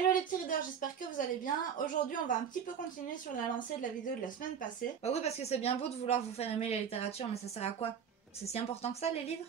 Hello les petits readers, j'espère que vous allez bien. Aujourd'hui on va un petit peu continuer sur la lancée de la vidéo de la semaine passée. Bah oui, parce que c'est bien beau de vouloir vous faire aimer la littérature, mais ça sert à quoi? C'est si important que ça les livres?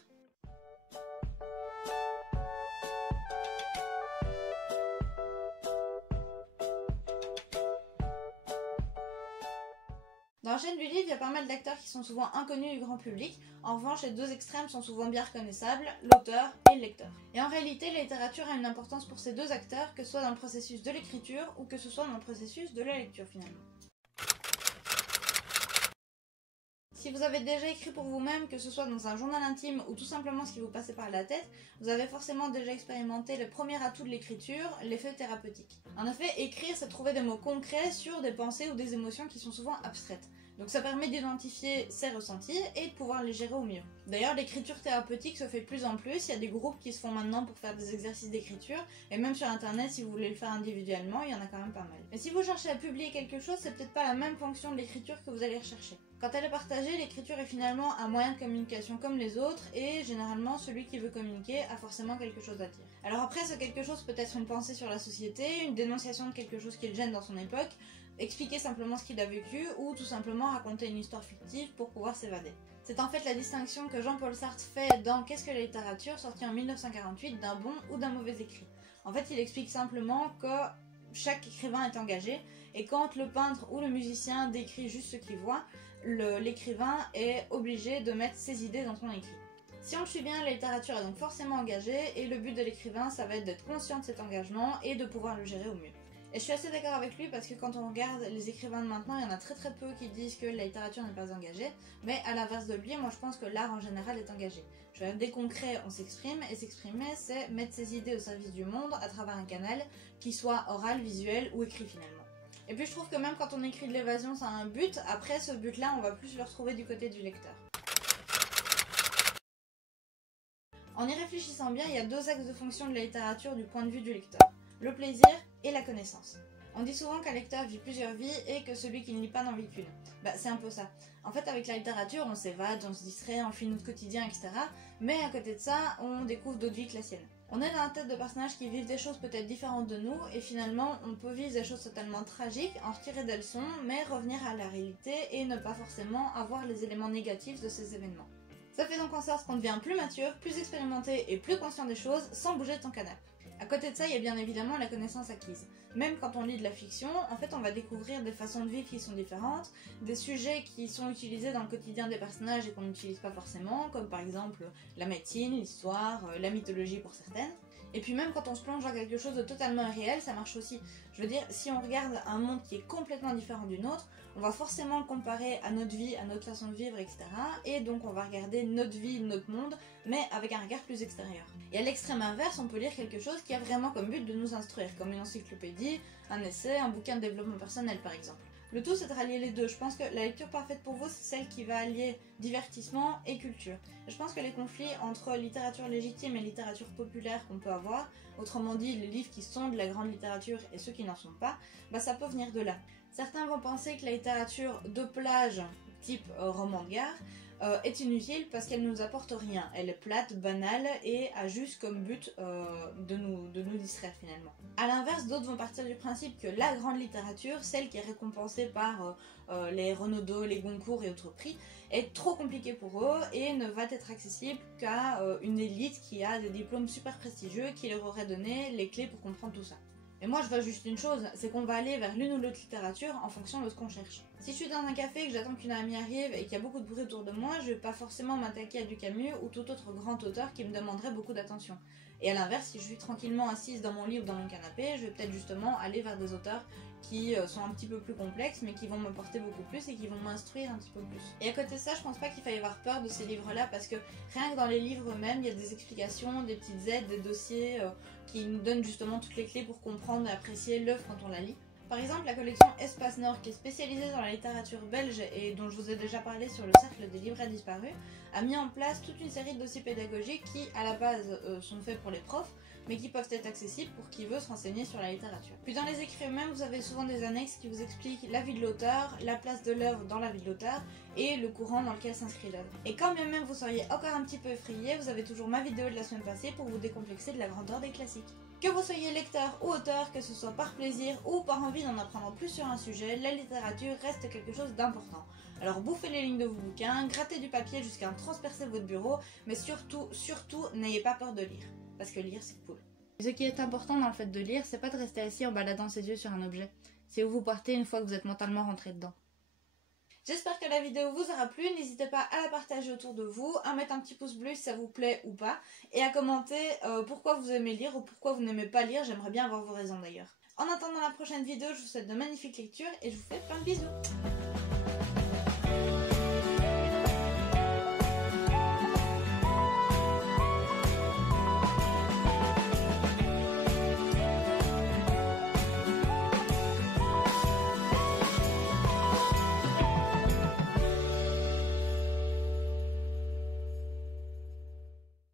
Dans la chaîne du livre, il y a pas mal d'acteurs qui sont souvent inconnus du grand public. En revanche, les deux extrêmes sont souvent bien reconnaissables, l'auteur et le lecteur. Et en réalité, la littérature a une importance pour ces deux acteurs, que ce soit dans le processus de l'écriture ou que ce soit dans le processus de la lecture finalement. Si vous avez déjà écrit pour vous-même, que ce soit dans un journal intime ou tout simplement ce qui vous passait par la tête, vous avez forcément déjà expérimenté le premier atout de l'écriture, l'effet thérapeutique. En effet, écrire, c'est trouver des mots concrets sur des pensées ou des émotions qui sont souvent abstraites. Donc ça permet d'identifier ses ressentis et de pouvoir les gérer au mieux. D'ailleurs, l'écriture thérapeutique se fait de plus en plus, il y a des groupes qui se font maintenant pour faire des exercices d'écriture, et même sur internet, si vous voulez le faire individuellement, il y en a quand même pas mal. Mais si vous cherchez à publier quelque chose, c'est peut-être pas la même fonction de l'écriture que vous allez rechercher. Quand elle est partagée, l'écriture est finalement un moyen de communication comme les autres, et généralement, celui qui veut communiquer a forcément quelque chose à dire. Alors après, ce quelque chose peut être une pensée sur la société, une dénonciation de quelque chose qui le gêne dans son époque, expliquer simplement ce qu'il a vécu, ou tout simplement raconter une histoire fictive pour pouvoir s'évader. C'est en fait la distinction que Jean-Paul Sartre fait dans Qu'est-ce que la littérature, sorti en 1948, d'un bon ou d'un mauvais écrit. En fait, il explique simplement que chaque écrivain est engagé, et quand le peintre ou le musicien décrit juste ce qu'il voit, l'écrivain est obligé de mettre ses idées dans son écrit. Si on le suit bien, la littérature est donc forcément engagée, et le but de l'écrivain, ça va être d'être conscient de cet engagement et de pouvoir le gérer au mieux. Et je suis assez d'accord avec lui parce que quand on regarde les écrivains de maintenant, il y en a très peu qui disent que la littérature n'est pas engagée, mais à l'inverse de lui, moi je pense que l'art en général est engagé. Je veux dire, dès qu'on crée, on s'exprime, et s'exprimer, c'est mettre ses idées au service du monde à travers un canal, qui soit oral, visuel ou écrit finalement. Et puis je trouve que même quand on écrit de l'évasion, ça a un but, après ce but-là, on va plus le retrouver du côté du lecteur. En y réfléchissant bien, il y a deux axes de fonction de la littérature du point de vue du lecteur. Le plaisir et la connaissance. On dit souvent qu'un lecteur vit plusieurs vies et que celui qui ne lit pas n'en vit qu'une. Bah c'est un peu ça. En fait avec la littérature on s'évade, on se distrait, on fuit notre quotidien, etc. Mais à côté de ça, on découvre d'autres vies que la sienne. On est dans la tête de personnages qui vivent des choses peut-être différentes de nous et finalement on peut vivre des choses totalement tragiques, en retirer des leçons, mais revenir à la réalité et ne pas forcément avoir les éléments négatifs de ces événements. Ça fait donc en sorte qu'on devient plus mature, plus expérimenté et plus conscient des choses sans bouger de son canapé. À côté de ça, il y a bien évidemment la connaissance acquise. Même quand on lit de la fiction, en fait on va découvrir des façons de vivre qui sont différentes, des sujets qui sont utilisés dans le quotidien des personnages et qu'on n'utilise pas forcément, comme par exemple la médecine, l'histoire, la mythologie pour certaines. Et puis même quand on se plonge dans quelque chose de totalement irréel, ça marche aussi. Je veux dire, si on regarde un monde qui est complètement différent du nôtre, on va forcément le comparer à notre vie, à notre façon de vivre, etc. Et donc on va regarder notre vie, notre monde, mais avec un regard plus extérieur. Et à l'extrême inverse, on peut lire quelque chose qui a vraiment comme but de nous instruire, comme une encyclopédie, un essai, un bouquin de développement personnel par exemple. Le tout c'est de rallier les deux. Je pense que la lecture parfaite pour vous c'est celle qui va allier divertissement et culture. Je pense que les conflits entre littérature légitime et littérature populaire qu'on peut avoir, autrement dit les livres qui sont de la grande littérature et ceux qui n'en sont pas, bah ça peut venir de là. Certains vont penser que la littérature de plage, type roman de gare, est inutile parce qu'elle ne nous apporte rien. Elle est plate, banale et a juste comme but de nous distraire finalement. A l'inverse, d'autres vont partir du principe que la grande littérature, celle qui est récompensée par les Renaudot, les Goncourt et autres prix, est trop compliquée pour eux et ne va être accessible qu'à une élite qui a des diplômes super prestigieux qui leur aurait donné les clés pour comprendre tout ça. Et moi je vois juste une chose, c'est qu'on va aller vers l'une ou l'autre littérature en fonction de ce qu'on cherche. Si je suis dans un café et que j'attends qu'une amie arrive et qu'il y a beaucoup de bruit autour de moi, je vais pas forcément m'attaquer à du Camus ou tout autre grand auteur qui me demanderait beaucoup d'attention. Et à l'inverse, si je suis tranquillement assise dans mon lit ou dans mon canapé, je vais peut-être justement aller vers des auteurs qui sont un petit peu plus complexes mais qui vont me porter beaucoup plus et qui vont m'instruire un petit peu plus. Et à côté de ça, je pense pas qu'il faille avoir peur de ces livres-là parce que rien que dans les livres eux-mêmes, il y a des explications, des petites aides, des dossiers qui nous donnent justement toutes les clés pour comprendre et apprécier l'œuvre quand on la lit. Par exemple, la collection Espace Nord, qui est spécialisée dans la littérature belge et dont je vous ai déjà parlé sur le cercle des libraires disparus, a mis en place toute une série de dossiers pédagogiques qui, à la base, sont faits pour les profs, mais qui peuvent être accessibles pour qui veut se renseigner sur la littérature. Puis dans les écrits eux-mêmes, vous avez souvent des annexes qui vous expliquent la vie de l'auteur, la place de l'œuvre dans la vie de l'auteur, et le courant dans lequel s'inscrit l'œuvre. Et quand bien même vous seriez encore un petit peu effrayé, vous avez toujours ma vidéo de la semaine passée pour vous décomplexer de la grandeur des classiques. Que vous soyez lecteur ou auteur, que ce soit par plaisir ou par envie d'en apprendre plus sur un sujet, la littérature reste quelque chose d'important. Alors bouffez les lignes de vos bouquins, grattez du papier jusqu'à en transpercer votre bureau, mais surtout, n'ayez pas peur de lire. Parce que lire c'est cool. Et ce qui est important dans le fait de lire, c'est pas de rester assis en baladant ses yeux sur un objet. C'est où vous partez une fois que vous êtes mentalement rentré dedans. J'espère que la vidéo vous aura plu, n'hésitez pas à la partager autour de vous, à mettre un petit pouce bleu si ça vous plaît ou pas, et à commenter pourquoi vous aimez lire ou pourquoi vous n'aimez pas lire, j'aimerais bien avoir vos raisons d'ailleurs. En attendant la prochaine vidéo, je vous souhaite de magnifiques lectures et je vous fais plein de bisous.